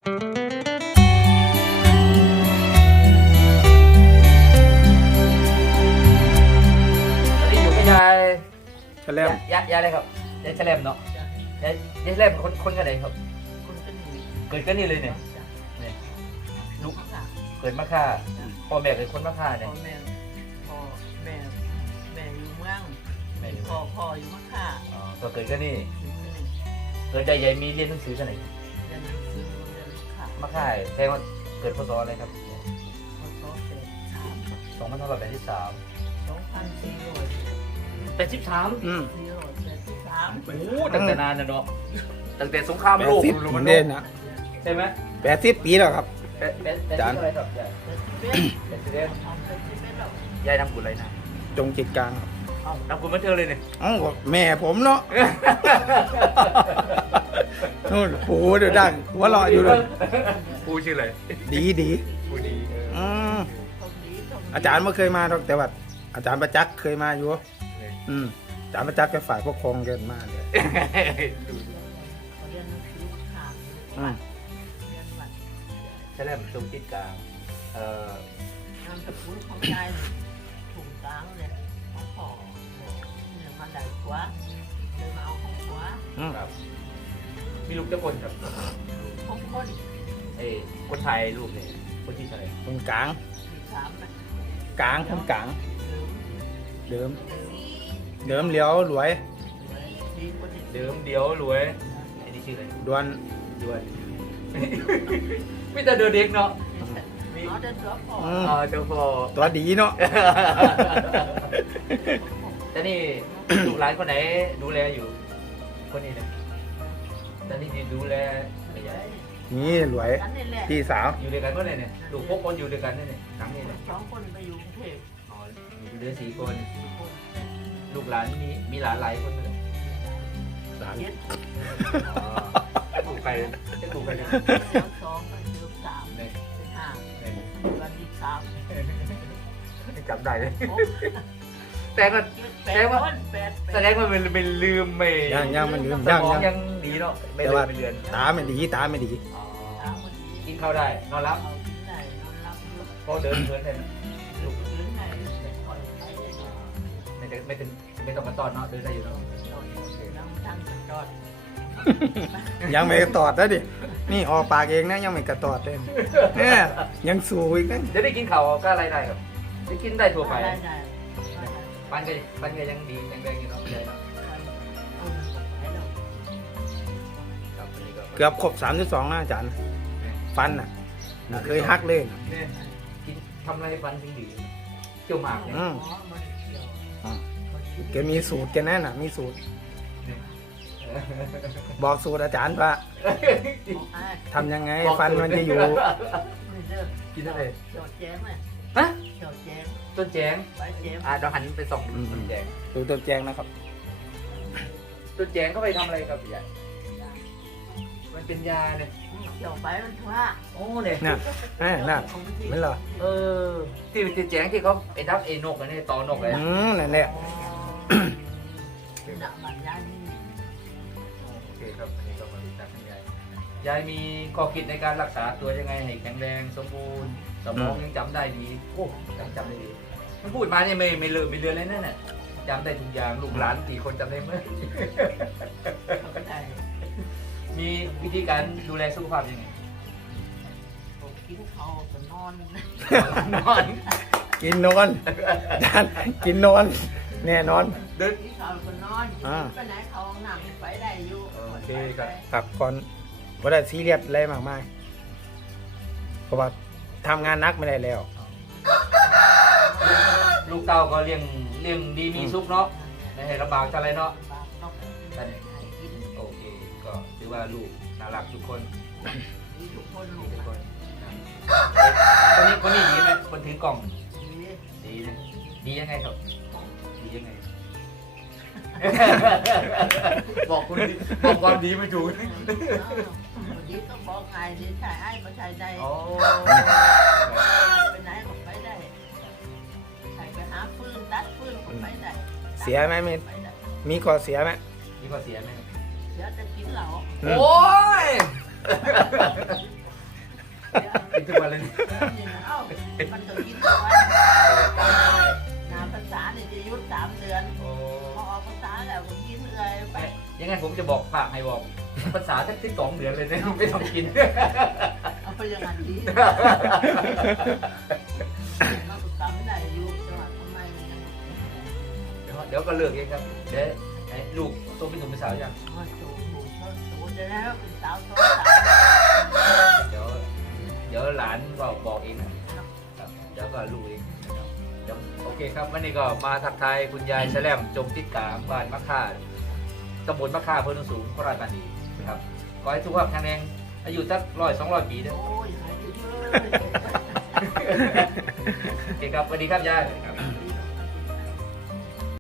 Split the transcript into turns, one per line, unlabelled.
ตอนนี้อยู่กับยาย
แฉลม
ยายอะไรครับยายแฉลมเนาะยายแฉลมคนกันไหนครับ
คนก็หนี
เกิดกันนี่เลยเนี่ยลูกเกิดมะค่าพ่อแม่เป็นคนมะค่าเนี่ย
พ่อแม่แม่อยู่เมือง
แม่อยู่
พ่ออยู่มะค่า
อ๋อก็เกิดกันนี่
อยู่ที่นี่
เกิดได้ยายมีเรียนหนังสือกันไหน
เรียนหนังสือเรียนข่าว
มะค่าแทงว่าเกิดพศอะไรครับ
พศ23
2583
2483
อืม
โอ้ตั้งแต่นานนะเนาะตั้งแต่สงคราม
แป
โล
ด
ก
สิบ
มัน
เด่นนะ
ใช่ไหม
80 ปีแล้วครับ
เป็นอะไรครับยายเป็นเรื่องยายนำกุลอะไรนะ
จงจิตกลางครับ
เอ้านำกุลมาเธอเลยเนี่ย
เอ้าแม่ผมเนาะนู่นปูเดือดดังหัวเราะอยู่เลย
ปูชื่ออะไร
ดีดี
ปูดี
อืมอาจารย์ไม่เคยมาหรอกแต่ว่าอาจารย์ประจักษ์เคยมาอยู่อืมอาจารย์ประจักษ์แกฝ่ายปกครองแกมาเลย
เรียนหนังสือข่าว
อืม
เรียนวัด
ใช่แล้วตรงจิตกลาง
นามสกุลของยายถุงกลางเลยของพ่อเนี่ยมาได้ขวาเลยมาเอาของขวา
อืม
ครับมีลูกเจ้าคนครับ
ของคน
คนไทยลูกเนี่ยคนที่เท่าไหร่
คนกลาง
ที่สามนะ
กลางคนกลาง
เดิม
เดิมเลี้ยวรวย
ดีกว่าเดิม
เดิมเดี๋ยวรวยไอ้นี่ชื่ออะไร
ดวน
ด้วย ไม่แต่เดินเด็กเนาะ
อ๋อเดินรอบพ่อ
อืม
เจ้าพ่อ
ตัวดีเนาะ
แต่นี่ ลูกหลานคนไหนดูแลอยู่ คนนี้เนี่ยแต่นี่ดูแลไม่ใหญ่
นี่รวย
กันนี่แหละ
พี่สาว
อยู่ด้วยกันก็เลยเนี่ยลูกพวกคนอยู่ด้วยกันนี่เนี่ยทั้งนี้เนี่ย
สองคนไปอยู่กรุงเทพ
อ๋ออยู่เดือน4 คน
สี่คน
ลูกหลานมีหลานหลายคนเลย
สาว
เจ็ด
จะถูกใครจะถูกใครเนี่ย
เดี๋ยวสองไปเดี๋ยวสาม
เนี่ย
เป็นห้า
เนี่ย
วันที่สาม
จำได้เลย
โอ้
แต่ก็
แปดคนแปด
แสดงว่ามันลืมไม่
ยังมันลืม
ส
ยัง
มอง
ยัง
ยังดีเนาะไม่
แต่
ลื
ว่าม
ไม่เลือน
ตาไม่ดีตาไม่ดี
อ๋อ
สามวันนี้
กินข้าวได้นอนรับ
เอากินได้นอนรับอยู่
เพราะเดินเพลินได้นะลูก
เดินได้แต่คอยไปได้
ไม่ต้องมาตอนเนาะเดินได้อยู่เนาะ
นั่งทั้งจอด
ยังไม่กระตอดนะดินี่ออกปากเองนะยังไม่กระตอดเลยเนี่ยยังสูอีกนะ
จะได้กินข้าวก็อะไรได้ครับได้กินได้ทั่วไป
ได้ได้
บ้านก็ยังดียังได้กินเนาะใหญ่เนาะครับอันนี้ก็
เกือบครบ32นะอาจารย์ฟันน่ะเคยหักเลยนะ
เนี่ยกินทำอะไรให้ฟันถึงดีเกี่ยวหมากเนี่ย
อืม
อ๋อมันเกี่ยว
แกมีสูตรแกแน่น่ะมีสูตร บอกสูตรอาจารย์ว่าทำยังไงฟันมันจะอยู่
ไม่เลิก
กินอะไร
เกี่ยวแจ้งไหม
ฮะ
เกี่ยวแจ้ง
ต้นแจง
ใบแจ้ง
เราหันไปส่องดูต้นแจง
ดูตัวแจงนะครับ
ต้นแจงเขาไปทำอะไรครับยายมันเป็นยาเนี่ย
เกี่ยวไปมันทั่ว
โอ้เนี่ย
น่ะน่ะไม่เหรอ
ที่แจงที่เขาไอ้ดับไอ้นกอันนี้ตอนกเลย
นั่นแหละ
เป็นดับมันยานี่
โอเคครับอันนี้ก็มาดูจากให้ยายยายมีข้อคิดในการรักษาตัวยังไงให้แข็งแรงสมบูรณ์สมองยังจำได้ดีโอ้จำได้ดีมันพูดมาเนี่ยไม่เลือนเลยนั่นน่ะจำได้ทุกอย่างลูกหลานกี่คนจำได้เมื่อ
ก็ได้
มีวิธีการดูแลสุขภาพยังไง
กินข้าวก็นอน
นอน
กินนอนอาจารย์กินนอนแน่นอน
เดิน
กินข้าวก็นอนไปไหนเขาหนังไปได้อยู่
โอเคครับ
พักก่อนว่าได้ซีเรียสอะไรมากมายเพราะว่าทำงานนักไม่ได้แล้ว
ลูกเต้าก็เลี้ยงดีมีสุขเนาะไม่ให้ลำบากอะไรเนาะ
ท่านกิน
โอเคก็ถือว่าลูกน่ารักทุกคน
ดีทุกคนลู
ทุ
ก
กคนคนนี้ดีไหมคนถือกล่อง
ดี
ดีนะดียังไงครับดียังไง บอกคุณดีบอกความดีไม่ถูก
ดีก็บอกไงดีใช้ไอ้ก็ใช้ได้
โอ้
ไปไหนก็ไปได้ใช้ไปหาฟืนตัดฟืนก็ไปได้
เสียไหมมีข้อเสียไหม
นี่ก็เสียไหม
เสียจะกินเหล้า
โอ้ยทุกวันเลย
นี่นะเอ้ามันก็กินทุกวันน้ำภาษาเนี่ยจะยุด3 เดือน
โอ้
พอออกภาษาแล้วก็กินเลยไป
ยังไงผมจะบอกฝากให้บอกภาษาแค่12 เดือนเลยนะไม่ต้องกิน
เอาไปอย่างนั้นดีเราก็จำได้อยู่จังหวัดทำไมมันยัง
เดี๋ยวก็เลิกเองครับเดี๋ยวให้ลูกโตเป็นหนุ่มเป็นสาวยัง
มาโตหมูโตได้แล้วเป็นสาวโตสาว
เดี๋ยวหลานบอกเองนะครับเดี๋ยวก็ลูกเองนะครับเดี๋ยวโอเคครับวันนี้ก็มาทักทายคุณยายแสลมจงติดกามบ้านมะค่าตำบลมะค่าอำเภอโนนสูงโคราชธานีนะครับขอให้ทุกท่านแข็งแรงอายุสัก100-200 ปีเด้อ
โอ้ยหายไปเยอะ
โอเคครับสวัสดีครับยาย
ครับ